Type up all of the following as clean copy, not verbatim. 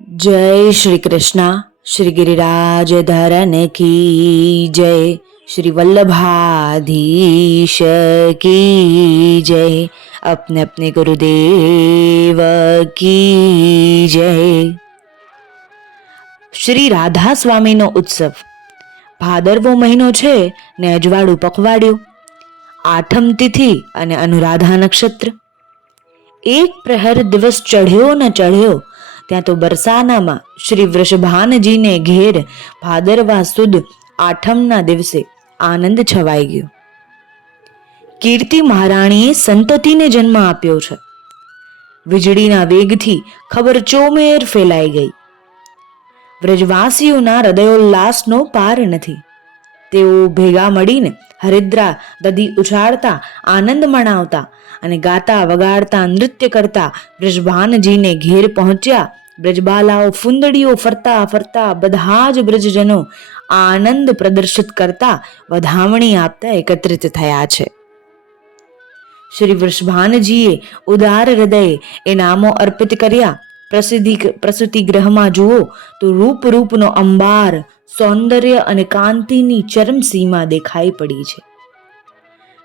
जय श्री कृष्णा। श्री गिरिराज धरन की जय। श्री वल्लभाधीश की जय। अपने अपने गुरुदेव की जय। શ્રી રાધા સ્વામીનો ઉત્સવ ભાદરવો મહિનો છે ને અજવાળું પખવાડિયું, આઠમ તિથિ અને અનુરાધા નક્ષત્ર. એક પ્રહર દિવસ ચઢ્યો ન ચઢ્યો ત્યાં તો બરસાનામાં શ્રી વૃષભાનજીને ઘેર ભાદરવા સુદ આઠમના દિવસે આનંદ છવાઈ ગયો. કીર્તિ મહારાણીએ સંતતિને જન્મ આપ્યો છે. વીજળીના વેગથી ખબર ચોમેર ફેલાઈ ગઈ. વ્રજવાસીઓના હૃદયોલ્લાસનો પાર નથી. તેઓ ભેગા મળીને હરિદ્રા દધી ઉછાળતા, આનંદ મનાવતા અને ગાતા વગાડતા નૃત્ય કરતા વૃષભાનજીને ઘેર પહોંચ્યા. બ્રજબાલાઓ ફૂંદડીઓ ફરતા ફરતા બધા જ બ્રજજનો આનંદ પ્રદર્શિત કરતા વધામણી આપતા એકત્રિત થયા છે. શ્રી વૃષભાનજીએ ઉદાર હૃદયે ઇનામો અર્પિત કર્યા. પ્રસૂતિ ગ્રહમાં જુઓ તો રૂપ રૂપનો અંબાર, સૌંદર્ય અને કાંતિની ચરમસીમા દેખાઈ પડી છે.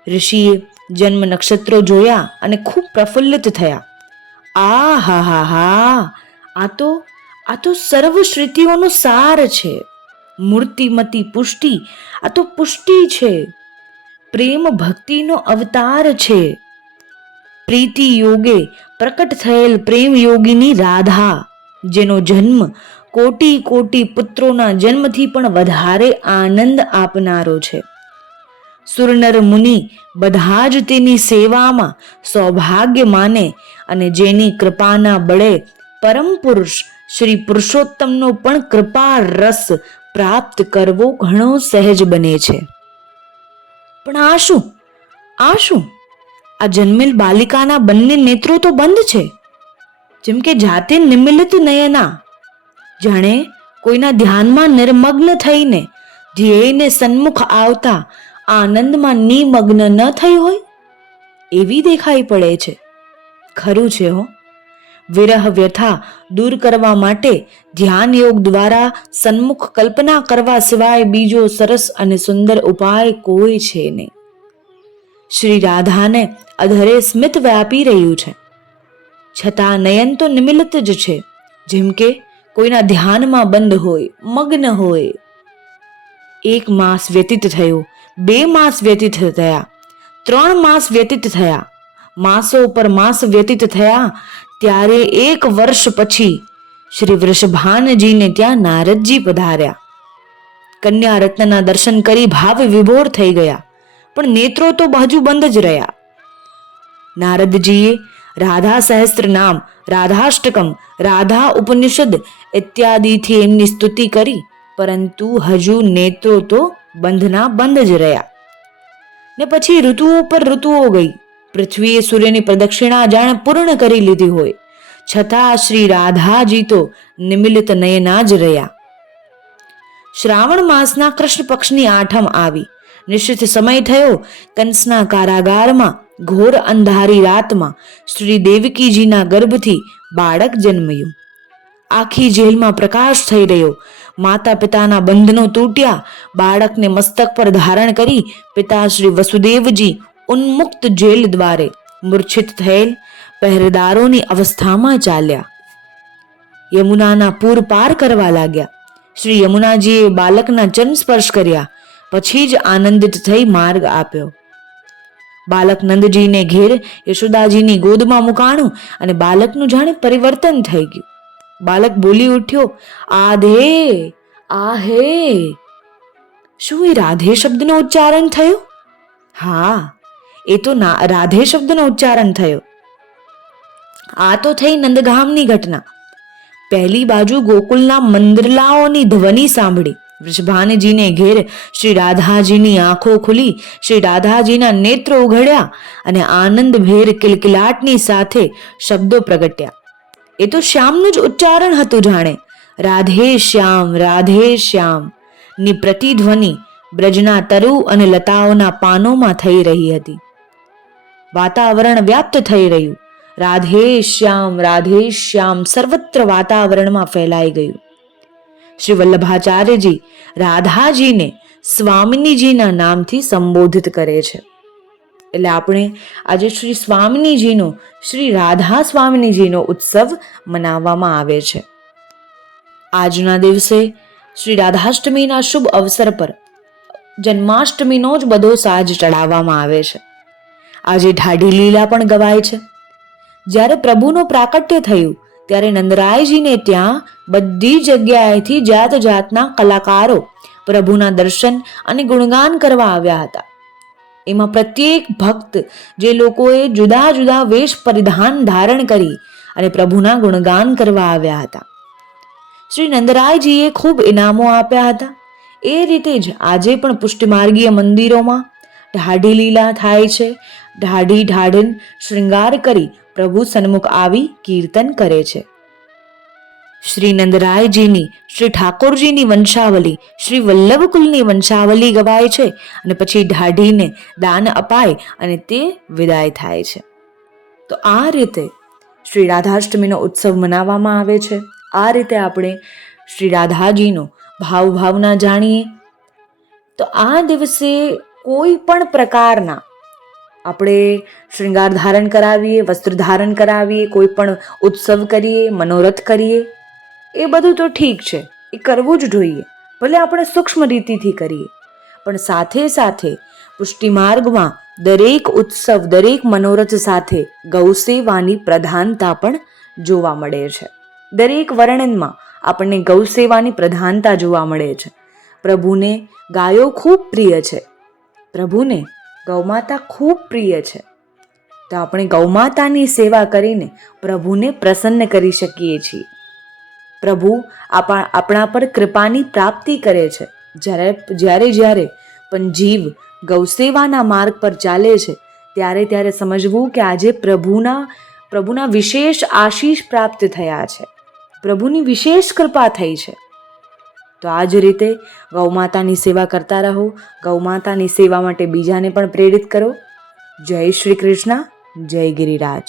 ઋષિએ જન્મ નક્ષત્રો જોયા અને ખૂબ પ્રફુલ્લિત થયા. આ હા હા હા, આ તો સર્વ શ્રુતિઓનો સાર છે. મૂર્તિમતી પુષ્ટિ, આ તો પુષ્ટિ છે. પ્રેમ ભક્તિનો અવતાર છે. પ્રીતિ યોગે પ્રકટ થયેલ પ્રેમ યોગીની રાધા, જેનો જન્મ કોટી કોટી પુત્રોના જન્મથી પણ વધારે આનંદ આપનારો છે. સુરનર મુનિ બધા જ તેની સેવામાં સૌભાગ્ય માને અને જેની કૃપાના બળે પરમ પુરુષ શ્રી પુરુષોત્તમનો પણ કૃપા રસ પ્રાપ્ત કરવો ઘણો સહેજ બને છે. પણ આ શું આ જન્મેલ બાલિકાના બંને નેત્રો તો બંધ છે, જેમ કે જાતે નિમિલિત નયના, જાણે કોઈના ધ્યાનમાં નિર્મગ્ન થઈને ધ્યેયને સન્મુખ આવતા આનંદમાં નિમગ્ન ન થઈ હોય એવી દેખાઈ પડે છે. ખરું છે હો, વિરહ વ્યથા દૂર કરવા માટે ધ્યાન યોગ દ્વારા સન્મુખ કલ્પના કરવા સિવાય બીજો સરસ અને સુંદર ઉપાય કોઈ છે નહીં. શ્રી રાધાને અધરે સ્મિત વ્યાપી રહ્યું છે, છતાં નયન તો નિમિલિત જ છે, જેમ કે કોઈના ધ્યાનમાં બંધ હોય, મગ્ન હોય. 1 માસ વ્યતીત થયો, 2 માસ વ્યતીત થયા, 3 માસ વ્યતીત થયા, માસો પર માસ વ્યતીત થયા. ત્યારે 1 વર્ષ પછી શ્રી વૃષભાનજીને ત્યાં નારદજી પધાર્યા. કન્યા રત્નના દર્શન કરી ભાવ વિભોર થઈ ગયા, પણ નેત્રો તો હજુ બંધ જ રહ્યા. નારદજીએ રાધા સહસ્ત્ર નામ, રાધાષ્ટકમ, રાધા ઉપનિષદ ઇત્યાદિથી એમની સ્તુતિ કરી, પરંતુ હજુ નેત્રો તો બંધના બંધ જ રહ્યા. ને પછી ઋતુઓ પર ઋતુઓ ગઈ. પૃથ્વીએ સૂર્યની પ્રદક્ષિણા જાણે પૂર્ણ કરી લીધી હોય, છતાં શ્રી રાધાજી તો નિમિલિત નયના જ રહ્યા. શ્રાવણ માસના કૃષ્ણ પક્ષની આઠમ આવી. નિશ્ચિત સમય થયો. કંસના કારાગારમાં ઘોર અંધારી રાતમાં શ્રી દેવકીજીના ગર્ભથી બાળક જન્મ્યું. આખી જેલમાં પ્રકાશ થઈ રહ્યો. માતા પિતાના બંધનો તૂટ્યા. બાળકને મસ્તક પર ધારણ કરી પિતા શ્રી વસુદેવજી ઉન્મુક્ત જેલ દ્વારે મૂર્છિત થયેલ પહેરેદારોની અવસ્થામાં ચાલ્યા. યમુનાના પૂર પાર કરવા લાગ્યા. શ્રી યમુનાજીએ બાલકના ચરણ સ્પર્શ કર્યા, પછી જ આનંદિત થઈ માર્ગ આપ્યો. બાલક નંદજીને ઘેર યશોદાજીની ગોદમાં મુકાણું અને બાલકનું જાણે પરિવર્તન થઈ ગયું. બાલક બોલી ઉઠ્યો, આધે આહે. શું એ રાધે શબ્દનો ઉચ્ચારણ થયો? હા, એ તો રાધે શબ્દનો ઉચ્ચારણ થયો. આ તો થઈ નંદગામની ઘટના. પહેલી બાજુ ગોકુલના મંદરલાઓની ધ્વનિ સાંભળી વૃષભાનજીને ઘેર શ્રી રાધાજીની આંખો ખુલી, શ્રી રાધાજીના નેત્રો ઉઘડ્યા અને આનંદ ભેર કિલકિલાટની સાથે શબ્દો પ્રગટ્યા. એ તો શ્યામનું જ ઉચ્ચારણ હતું, જાણે રાધે શ્યામ ની પ્રતિધ્વનિ બ્રજના તરુ અને લતાઓના પાનોમાં થઈ રહી હતી. વાતાવરણ વ્યાપ્ત થઈ રહ્યું. રાધે શ્યામ સર્વત્ર વાતાવરણમાં ફેલાઈ ગયું. શ્રી વલ્લભાચાર્યજી રાધાજીને સ્વામિનીજીના નામથી સંબોધિત કરે છે. એટલે આપણે આજે શ્રી સ્વામિનીજીનો, શ્રી રાધા સ્વામિનીજીનો ઉત્સવ મનાવવામાં આવે છે. આજના દિવસે શ્રી રાધાષ્ટમીના શુભ અવસર પર જન્માષ્ટમીનો જ બધો સાજ ચડાવવામાં આવે છે. આજે ઢાઢી લીલા પણ ગવાય છે. જ્યારે પ્રભુનું પ્રાકટ્ય થયું ત્યારે નંદરાયજીને ત્યાં બધી જગ્યાએથી જાત જાતના કલાકારો પ્રભુના દર્શન અને ગુણગાન કરવા આવ્યા હતા. એમાં પ્રત્યેક ભક્ત, જે લોકોએ જુદા જુદા વેશ પરિધાન ધારણ કરી અને પ્રભુના ગુણગાન કરવા આવ્યા હતા. શ્રી નંદરાયજીએ ખૂબ ઇનામો આપ્યા હતા. એ રીતે જ આજે પણ પુષ્ટિમાર્ગીય મંદિરોમાં ઢાઢી લીલા થાય છે. ઢાઢીન શૃંગાર કરી પ્રભુ સન્મુખ આવી કીર્તન કરે છે. શ્રી નંદરાયજીની, શ્રી ઠાકોરજીની વંશાવલી, શ્રી વલ્લભકુલની વંશાવલી ગવાય છે અને પછી ઢાઢીને દાન અપાય અને તે વિદાય થાય છે. તો આ રીતે શ્રી રાધાષ્ટમીનો ઉત્સવ મનાવવામાં આવે છે. આ રીતે આપણે શ્રી રાધાજીનો ભાવના જાણીએ. તો આ દિવસે કોઈ પણ પ્રકારના આપણે શૃંગાર ધારણ કરાવીએ, વસ્ત્ર ધારણ કરાવીએ, કોઈ પણ ઉત્સવ કરીએ, મનોરથ કરીએ, એ બધું તો ઠીક છે, એ કરવું જ જોઈએ. ભલે આપણે સૂક્ષ્મ રીતિથી કરીએ, પણ સાથે સાથે પુષ્ટિમાર્ગમાં દરેક ઉત્સવ, દરેક મનોરથ સાથે ગૌસેવાની પ્રધાનતા પણ જોવા મળે છે. દરેક વર્ણનમાં આપણને ગૌસેવાની પ્રધાનતા જોવા મળે છે. પ્રભુને ગાયો ખૂબ પ્રિય છે. પ્રભુને ગૌમાતા ખૂબ પ્રિય છે. તો આપણે ગૌમાતાની સેવા કરીને પ્રભુને પ્રસન્ન કરી શકીએ છીએ. પ્રભુ આપણા પર કૃપાની પ્રાપ્તિ કરે છે. જ્યારે પણ જીવ ગૌસેવાના માર્ગ પર ચાલે છે ત્યારે સમજવું કે આજે પ્રભુના વિશેષ આશીષ પ્રાપ્ત થયા છે, પ્રભુની વિશેષ કૃપા થઈ છે. તો આ જ રીતે ગૌમાતાની સેવા કરતા રહો. ગૌમાતાની સેવા માટે બીજાને પણ પ્રેરિત કરો. જય શ્રી કૃષ્ણ, જય ગિરિરાજ.